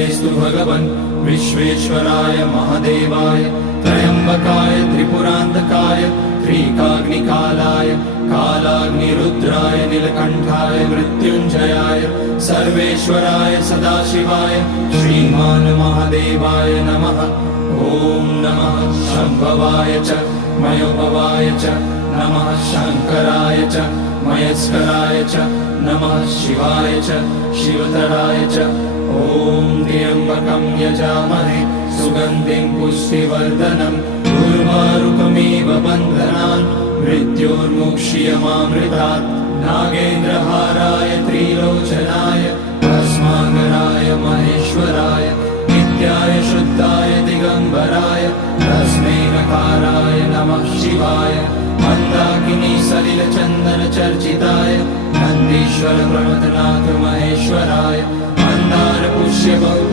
स्तु भगवन् विश्वेश्वराय महादेवाय त्र्यम्बकाय त्रिपुरान्तकाय त्रिकाग्निकालाय कालाग्निरुद्राय नीलकण्ठाय मृत्युञ्जयाय सर्वेश्वराय सदाशिवाय श्रीमान् महादेवाय नमः। ॐ नमः शम्भवाय च मयोभवाय च नमः शङ्कराय च मयस्कराय च नमः शिवाय च शिवतराय च। ॐ त्र्यम्बकं यजामहे सुगन्धिं पुष्टिवर्धनम् उर्वारुकमिव बन्धनान् मृत्योर्मुक्ष्यमामृतात्। नागेन्द्रहाराय त्रिलोचनाय भस्माकराय महेश्वराय नित्याय शुद्धाय दिगम्बराय तस्मै नकाराय नमः शिवाय। मन्दाकिनी सलिलचन्दन चर्चिताय नन्दीश्वर प्रमथनाथ महेश्वराय मंदार पुष्य बहु